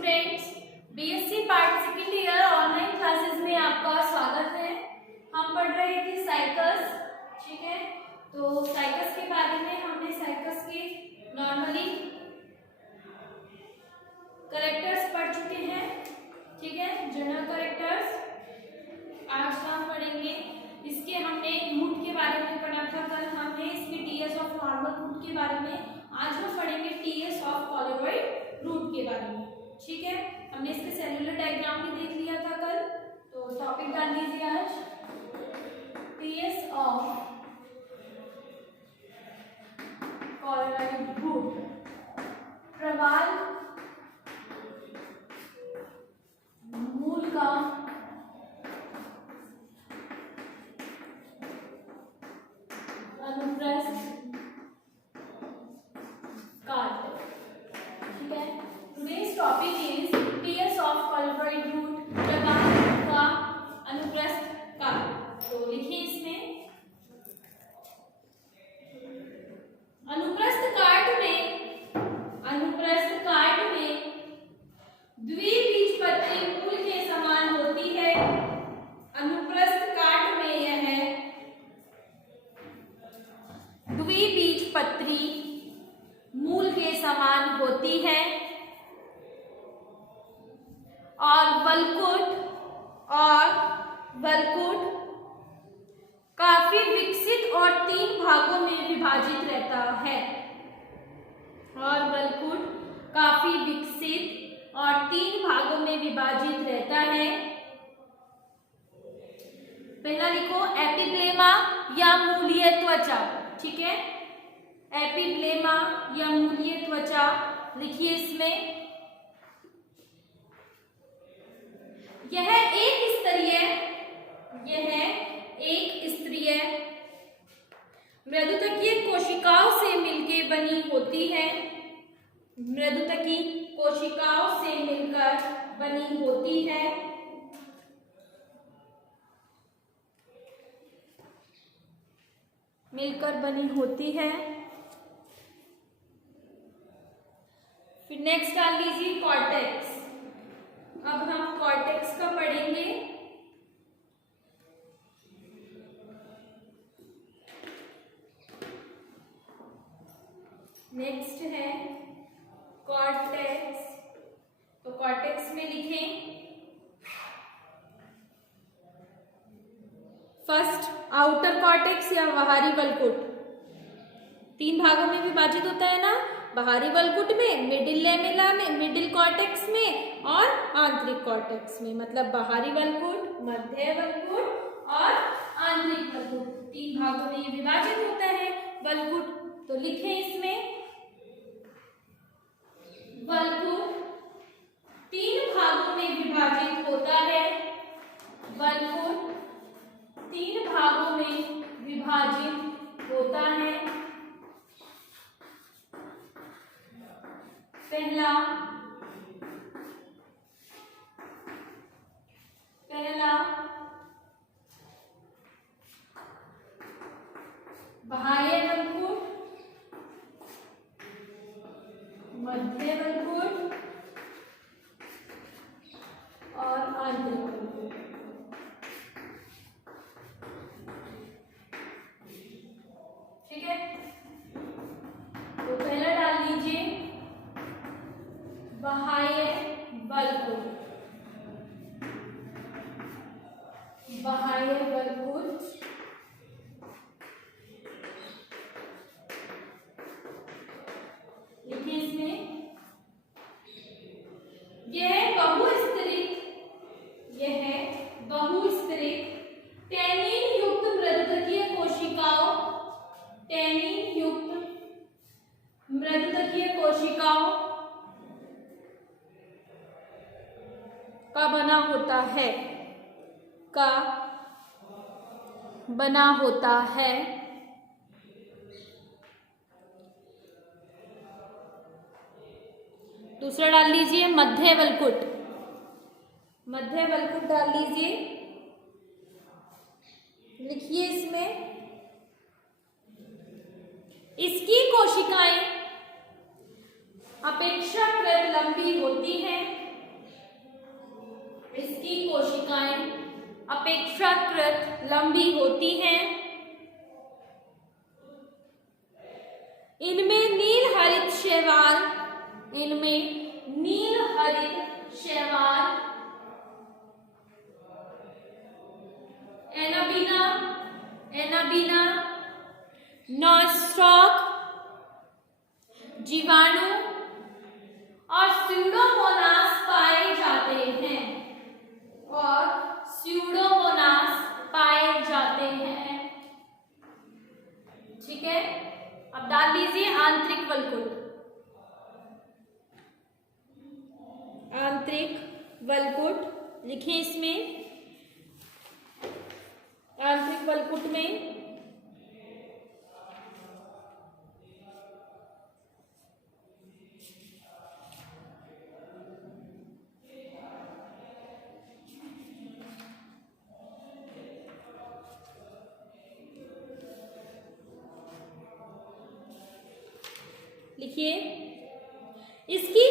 Students, BSc part second year online classes में आपका स्वागत है। हम पढ़ रहे थे साइकल्स, ठीक है। तो साइकल्स के बारे में हमने साइकल्स के नॉर्मली कैरेक्टर्स पढ़ चुके हैं, ठीक है, जनरल कैरेक्टर्स। आज हम पढ़ेंगे इसके हमने रूट के बारे में पढ़ा था कल हमने, इसके टीएस ऑफ नॉर्मल रूट के बारे में। आज हम पढ़ेंगे टीएस ऑफ कोलोइड रूट के बारे में, ठीक है। हमने इसके सेलुलर डायग्राम भी देख लिया था कल, तो टॉपिक डाल दीजिए आज टीएस ऑफ कोलोइड रूट। प्रवाल मूल का अनुप्रस्थ काट, ठीक है। Today's topic is TS of coralloid root, प्रवाल का अनुप्रस्थ काट। तो लिखिए इसमें अनुप्रस्थ काट में द्विबीजपत्री मूल के समान होती है। अनुप्रस्थ काट में यह द्विबीजपत्री मूल के समान होती है और वलकुट काफी विकसित और 3 भागों में विभाजित रहता है। और वलकुट काफी विकसित और 3 भागों में विभाजित रहता है। पहला लिखो एपिब्लेमा या मूलीय त्वचा, ठीक है। एपिब्लेमा या मूलीय त्वचा लिखिए इसमें। यह एक स्तरीय मृदुतकीय कोशिकाओं से मिलकर बनी होती है। मृदुतकी कोशिकाओं से मिलकर बनी होती है। फिर नेक्स्ट डाल लीजिए कॉर्टेक्स। अब हम कॉर्टेक्स का पढ़ेंगे। नेक्स्ट है कॉर्टेक्स। तो कॉर्टेक्स में लिखें फर्स्ट आउटर कॉर्टेक्स या बाहरी वलकुट। 3 भागों में विभाजित होता है ना, बाहरी वलकुट में, मिडिल लेमेला में, मिडिल कॉर्टेक्स में और आंतरिक कॉर्टेक्स में। मतलब बाहरी वलकुट, मध्य वलकुट और आंतरिक वलकुट, 3 भागों में ये विभाजित होता है वलकुट। तो लिखें इसमें वलकुट 3 भागों में विभाजित होता है। वलकुट 3 भागों में विभाजित होता है। पहला बाह्य वलकुट, मध्य वलकुट और आंतरिक वलकुट, ठीक है। तो पहला डाल लीजिए बाह्य वलकुट। बाह्य वलकुट लिखिए इसमें यह बहुस्तरित टैनिन युक्त मृदुतकीय कोशिकाओं का बना होता है। दूसरा डाल लीजिए मध्य वलकुट। मध्य वलकुट डाल लीजिए, लिखिए इसमें कोशिकाएं अपेक्षाकृत लंबी होती हैं। अपेक्षाकृत लंबी होती हैं। इनमें नील हरित शैवाल, एनाबीना, नॉस्टॉक, जीवाणु और स्यूडोमोनास पाए जाते हैं ठीक है। अब डाल लीजिए आंतरिक वलकुट लिखें इसमें। आंतरिक वलकुट में लिखिए, इसकी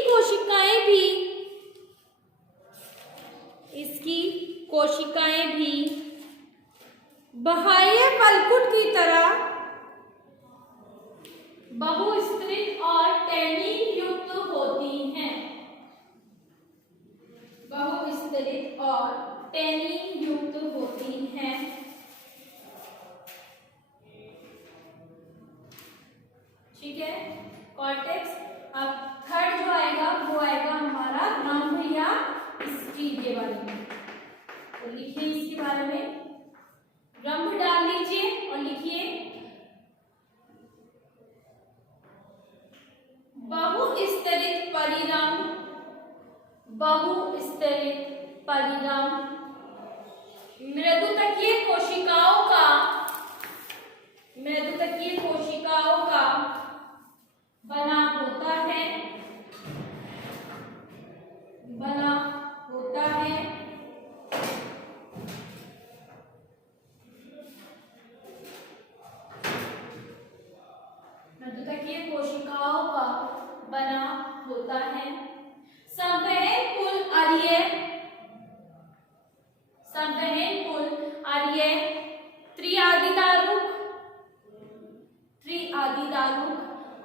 कोशिकाएं भी बाह्य वलकुट की तरह बहुस्तरित और टैनिन युक्त होती हैं। ठीक है। कॉर्टेक्स। अब थर्ड जो आएगा वो आएगा हमारा रंभ या स्टील के बारे में। तो लिखिए इसके बारे में, रंभ डाल लीजिए और लिखिए बहुस्तरित परिरंभ मृदुतकीय कोशिकाओं का बना होता है। मृदुतकीय कोशिकाओं का बना होता है। संवहन कुल अरीय त्रिआदिदारुक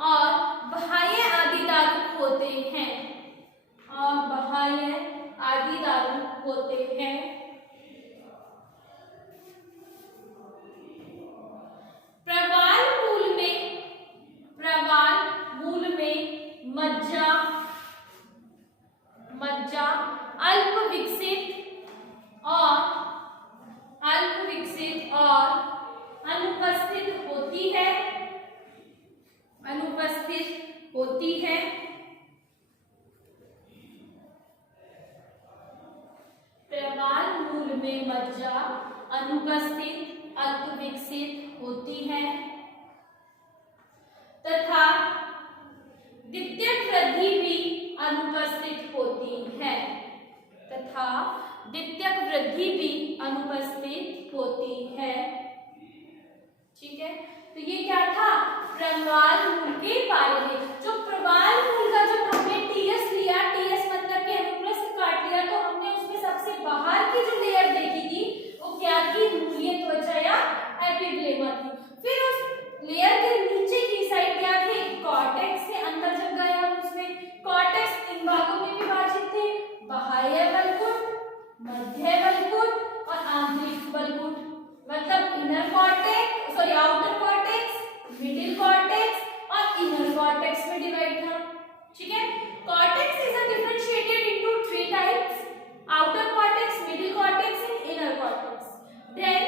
और बाह्य आदिदारुक होते हैं। प्रवाल मूल में मज्जा अल्प विकसित और अनुपस्थित होती है। प्रवाल मूल में मज्जा अनुपस्थित अल्प विकसित होती है तथा द्वितीयक वृद्धि भी अनुपस्थित होती है। ठीक है। तो ये क्या था, प्रवाल मूल के बारे में। जो प्रवाल मूल का जब हमने टीएस लिया, टीएस मतलब कि अनुप्रस्थ काट लिया, तो हमने उसमें सबसे बाहर की जो लेयर देखी थी वो क्या थी, मूलीय त्वचा या एपिग्लेमा थी। फिर उस लेयर के नीचे की साइड क्या थी, कॉर्टेक्स के अंदर जब गए हम उसमें, कॉर्टेक्स तीन भागों में विभाजित थे, बाह्य वलकुट, मध्य वलकुट और आंतरिक वलकुट। मतलब inner cortex, sorry outer cortex, middle cortex और इनर कॉर्टेक्स में डिवाइड था। ठीक है। Cortex is differentiated into 3 types, outer cortex, middle cortex and inner cortex. Then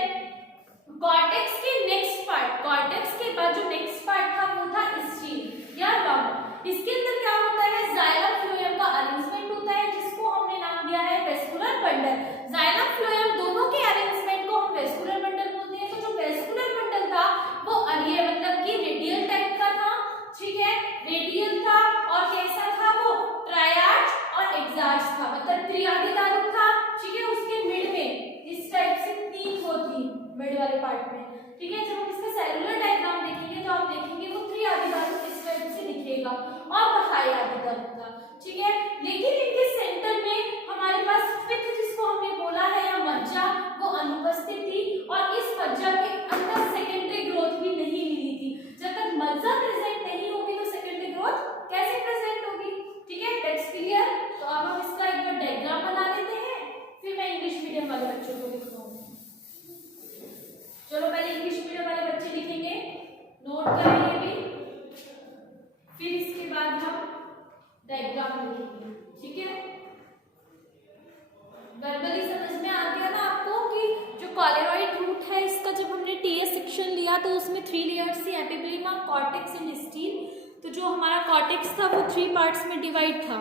cortex के नेक्स्ट पार्ट, कॉर्टेक्स के बाद जो नेक्स्ट पार्ट था वो था स्टील या रंभ। इसके अंदर क्या होता है, जाइलम फ्लोएम का अरेंजमेंट होता है, जिसको हमने नाम दिया है वेस्कुलर बंडल। जाइलम फ्लोएम दोनों के अरेंजमेंट को हम वेस्कुलर बंडल बोलते हैं। तो जो वेस्कुलर बंडल था वो अरीय मतलब कि रेडियल टाइप का था। ठीक है, रेडियल था और कैसा था वो, ट्रायआर्च और एक्सार्च था, मतलब त्रिआदिदारुक था। ठीक है, उसके मिड में इस टाइप से 3 वो थी मिड वाले पार्ट में। ठीक है, जब हम इसका सेलुलर डायग्राम देखेंगे तो आप देखेंगे वो त्रिआदिदारुक इस टाइप से दिखेगा और बाह्य आदिदारुक था। ठीक है, लेकिन इनके सेंटर में हमारे पास फिफ्थ जिसको हमने बोला है या मज्जा, वो तो उसमें 3 लेयर्स थी, एपिब्लेमा, कॉर्टेक्स एंड स्टील। तो जो हमारा कॉर्टेक्स था वो 3 पार्ट्स में डिवाइड था,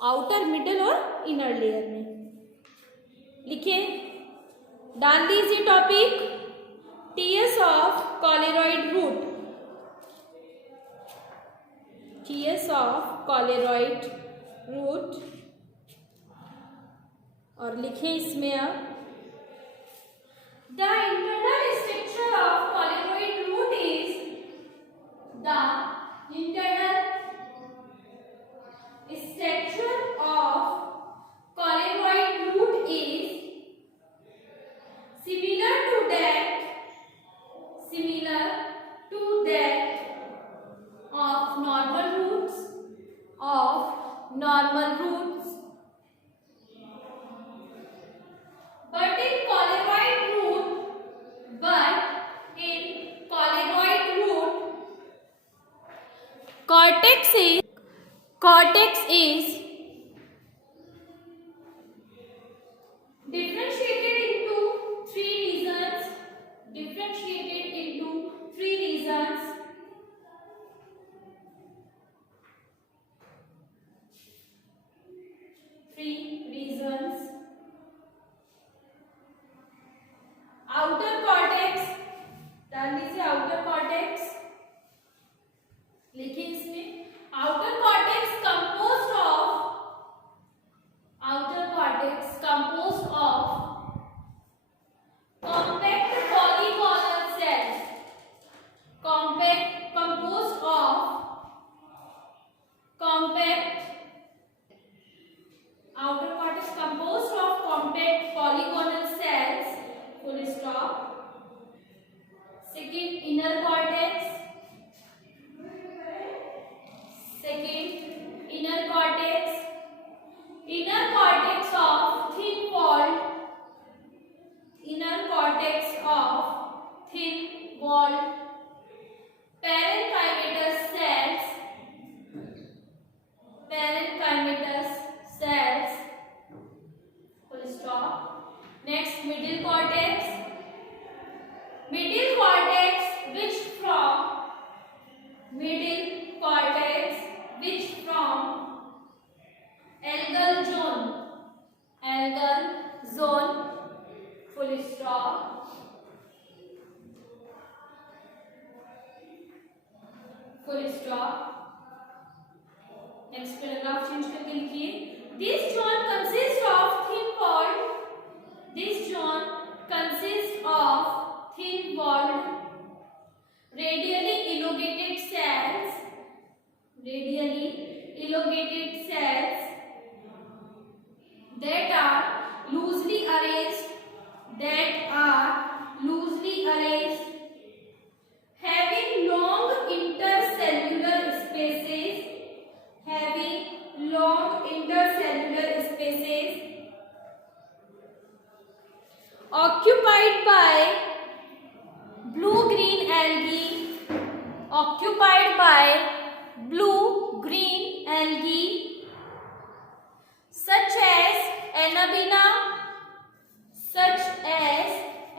आउटर, मिडल और इनर लेयर में। लिखिए, डाल दीजिए topic TS of coralloid root, TS of coralloid root, और लिखें इसमें अब the internal structure of coralloid root is the internal structure of coralloid root is similar to that of normal roots, but in coleroid root cortex is differentiated into three regions, outer cortex, डाल दीजिए outer cortex, लिखिए इसमें outer cortex composed of compact polygonal cells, composed of compact outer cortex composed of compact polygonal cells, full stop. Second, inner cortex of thin-walled parenchymatous cells, full stop. Next, middle cortex which from algal zone, full stop. Next paragraph change करके लिखिए, this zone consists of thin-walled radially elongated cells that are loosely arranged, having long intercellular spaces, occupied by blue-green algae such as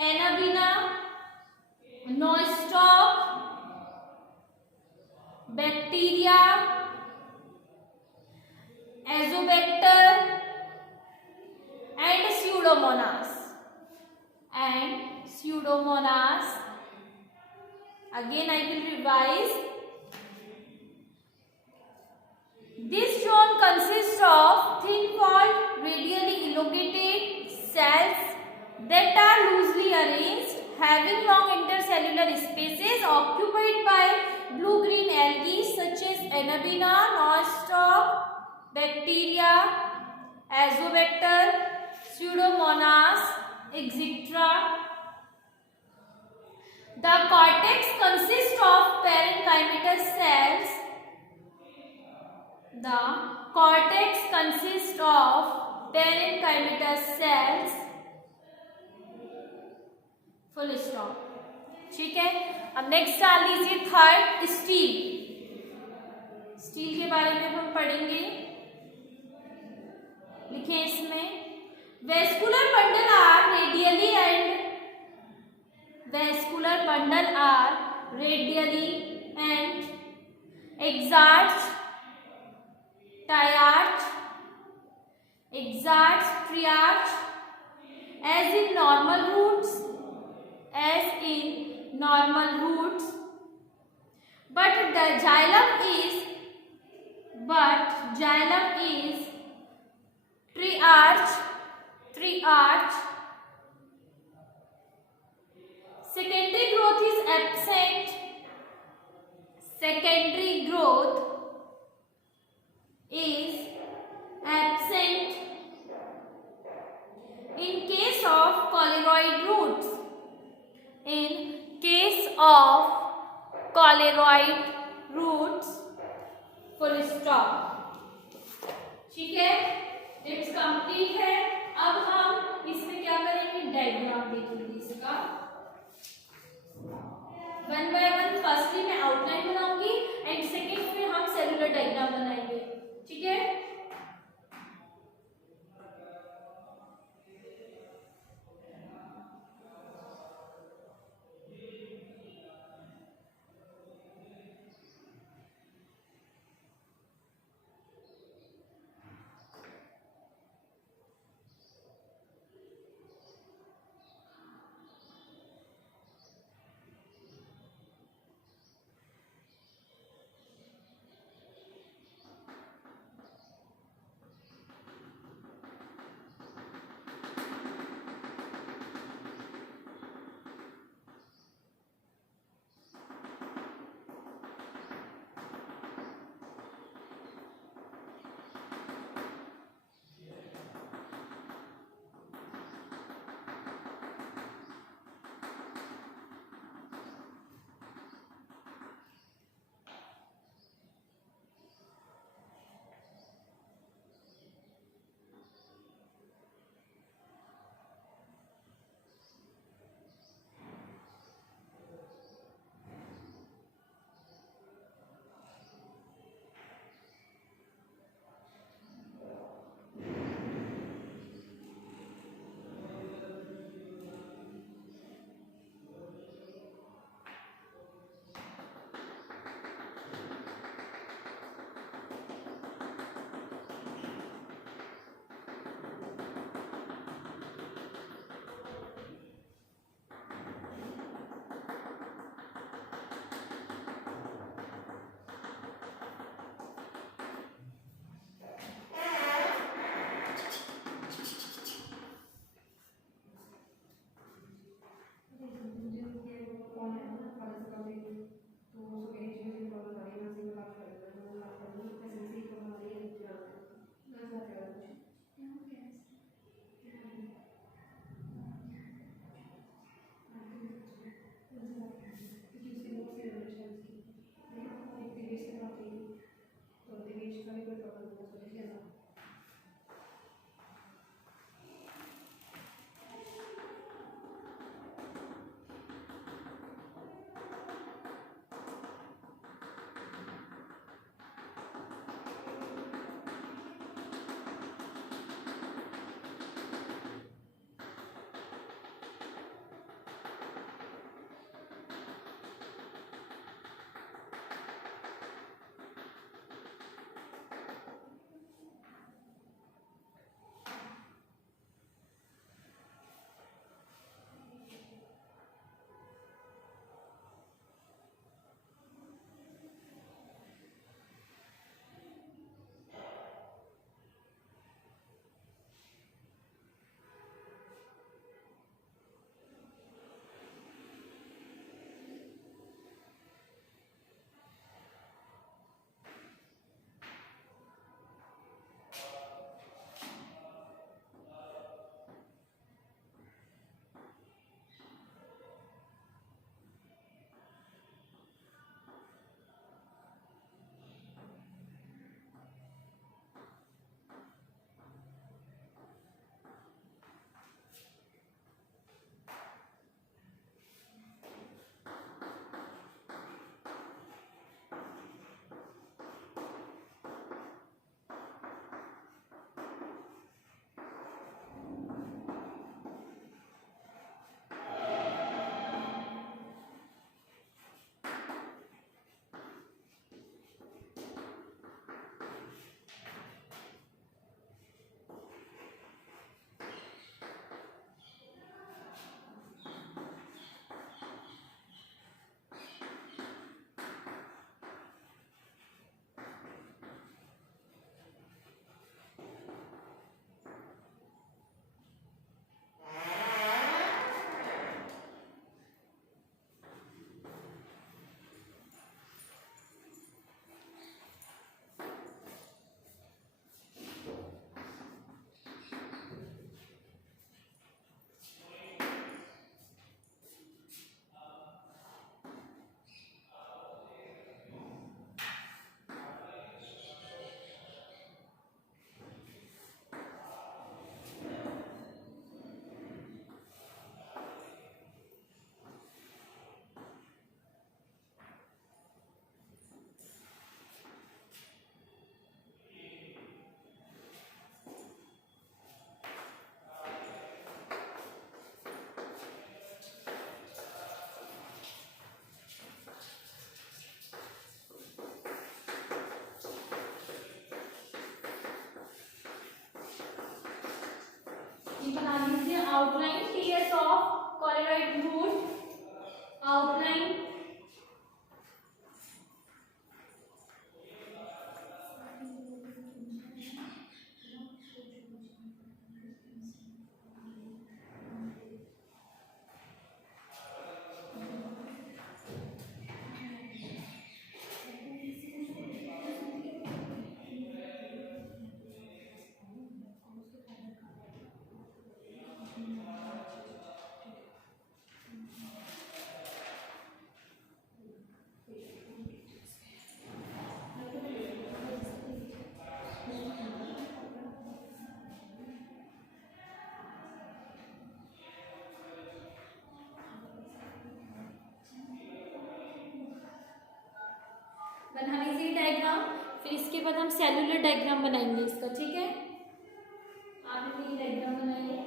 Anabaena, nostoc, bacteria, azobacter and pseudomonas. Again I will revise. This zone consists of thin-walled radially elongated cells that are loosely arranged, having long intercellular spaces, occupied by blue-green algae such as Anabaena, nostoc, bacteria, azobacter, pseudomonas, etc. The cortex consists of parenchymatous cells. Full stop. ठीक है, अब next डाल लीजिए third, steel के बारे में हम पढ़ेंगे। लिखें इसमें, vascular bundle are radially vascular bundle are radially and exarch, triarch, triarch as in normal roots, but the xylem is triarch. Secondary growth is absent. In case of coleroid roots. Full stop. ठीक है, it's complete है। अब हम इसमें क्या करेंगे, diagram देखेंगे इसका वन बाय वन। फर्स्टली मैं आउटलाइन बनाऊंगी एंड सेकेंड में हम सेलुलर डायग्राम बनाएंगे। ठीक है, ये बना लीजिए outline TS of coralloid root outline बना लीजिए डायग्राम। फिर इसके बाद हम सेलुलर डायग्राम बनाएंगे इसका, ठीक है। आपने ये डायग्राम बनाइए।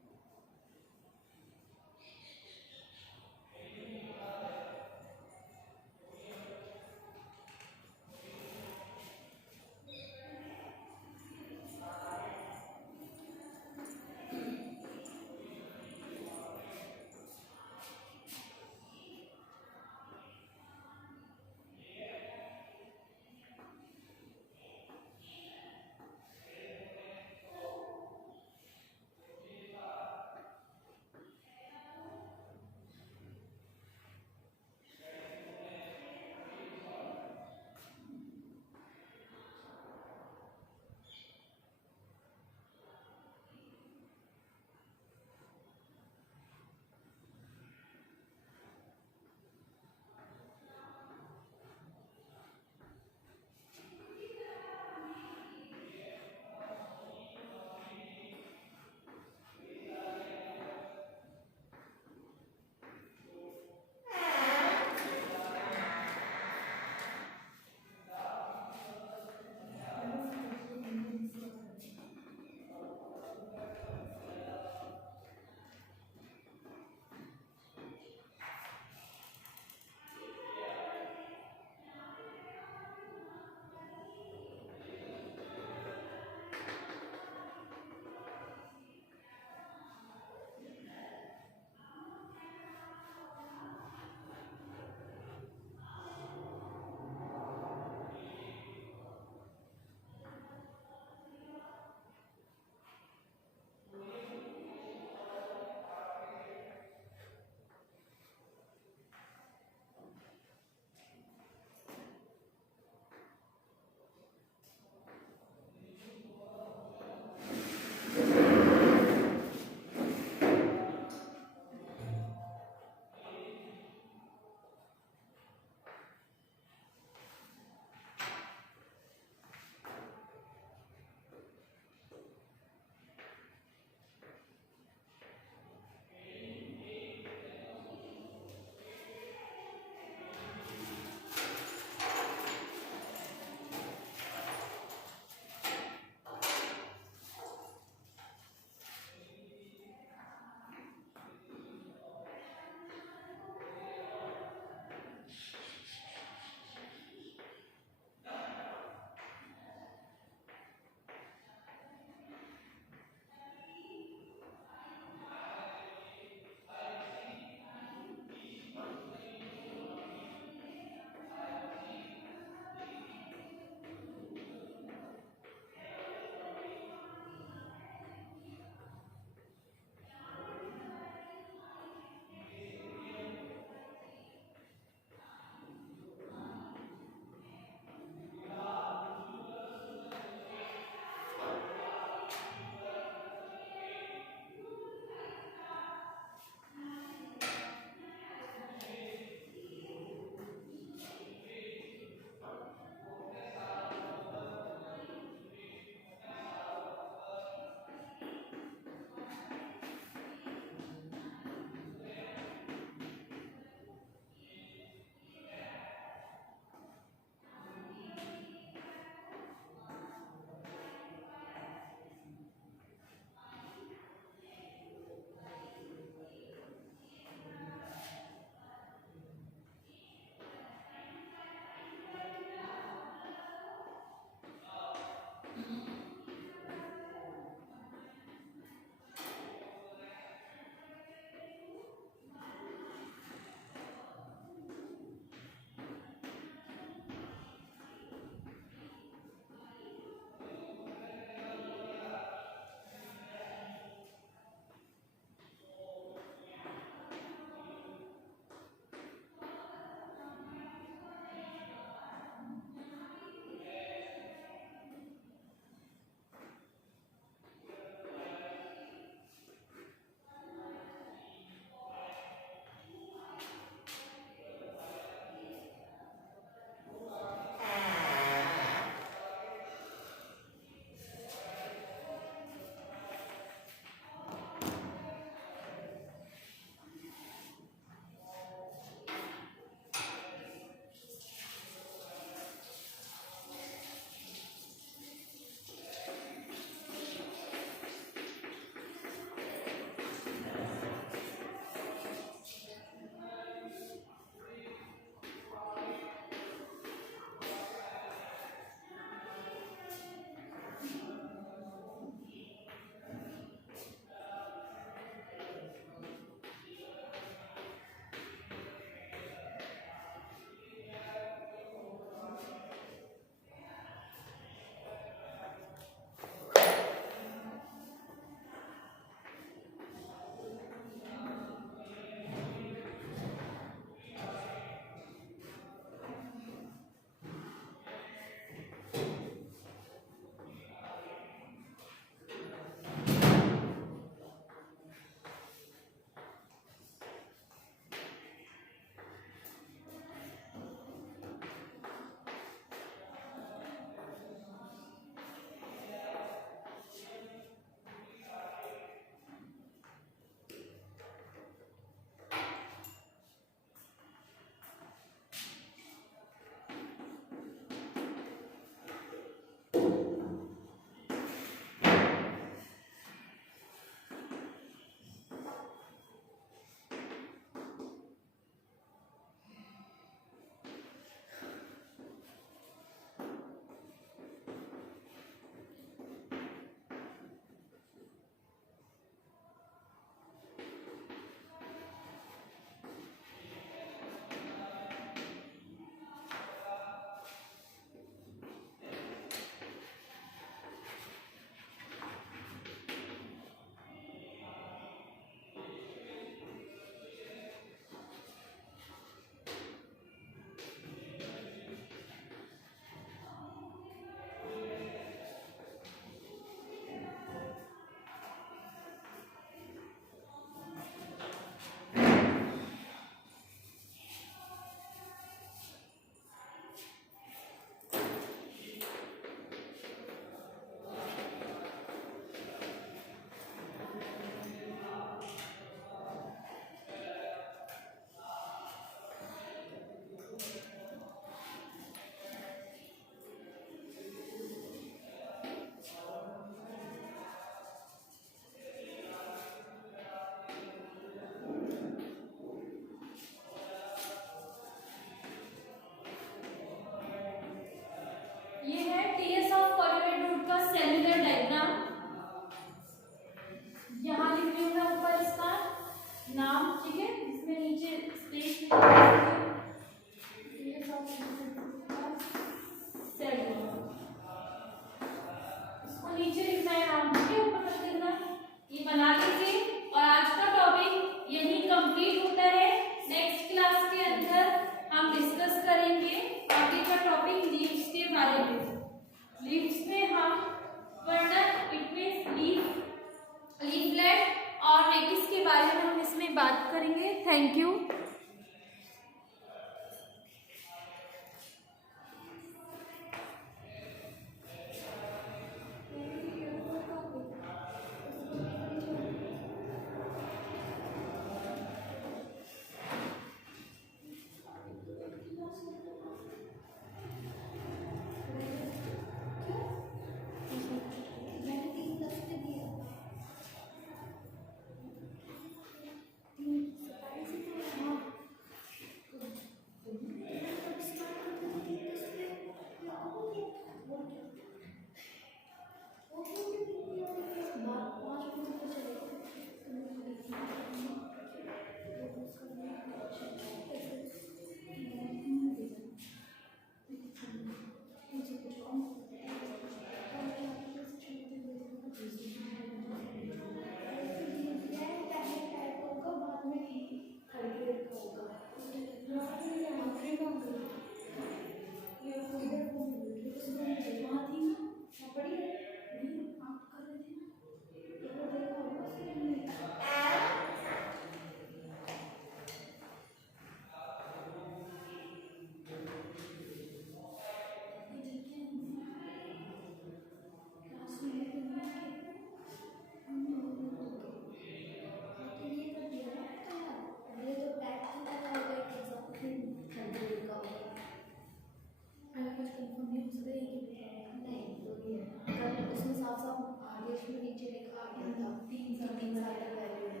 नहीं तो भी है, अगर उसमें साफ साफ आदेश में नीचे लिखा गया था 3 साल तक वैल्यू है,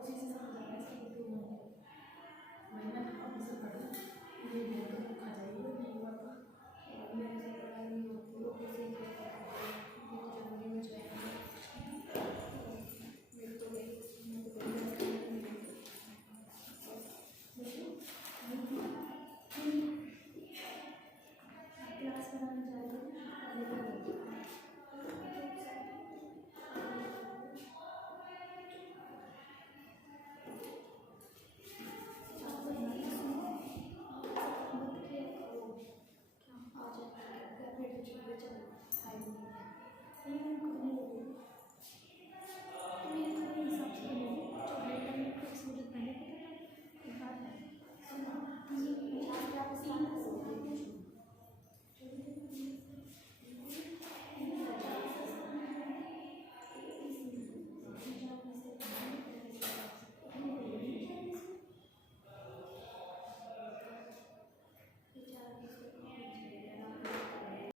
उसी से समझ आया कि 2 महीने मैंने आप से पढ़ा ये देखकर खा जाइए नहीं हुआ था मेरे से पढ़ाई नहीं होती लोग कैसे ये तो जरूरी हो जाएगा मेरे तो क्लास कराने जा रही हूँ आ जाए फिर तो चलो आई नहीं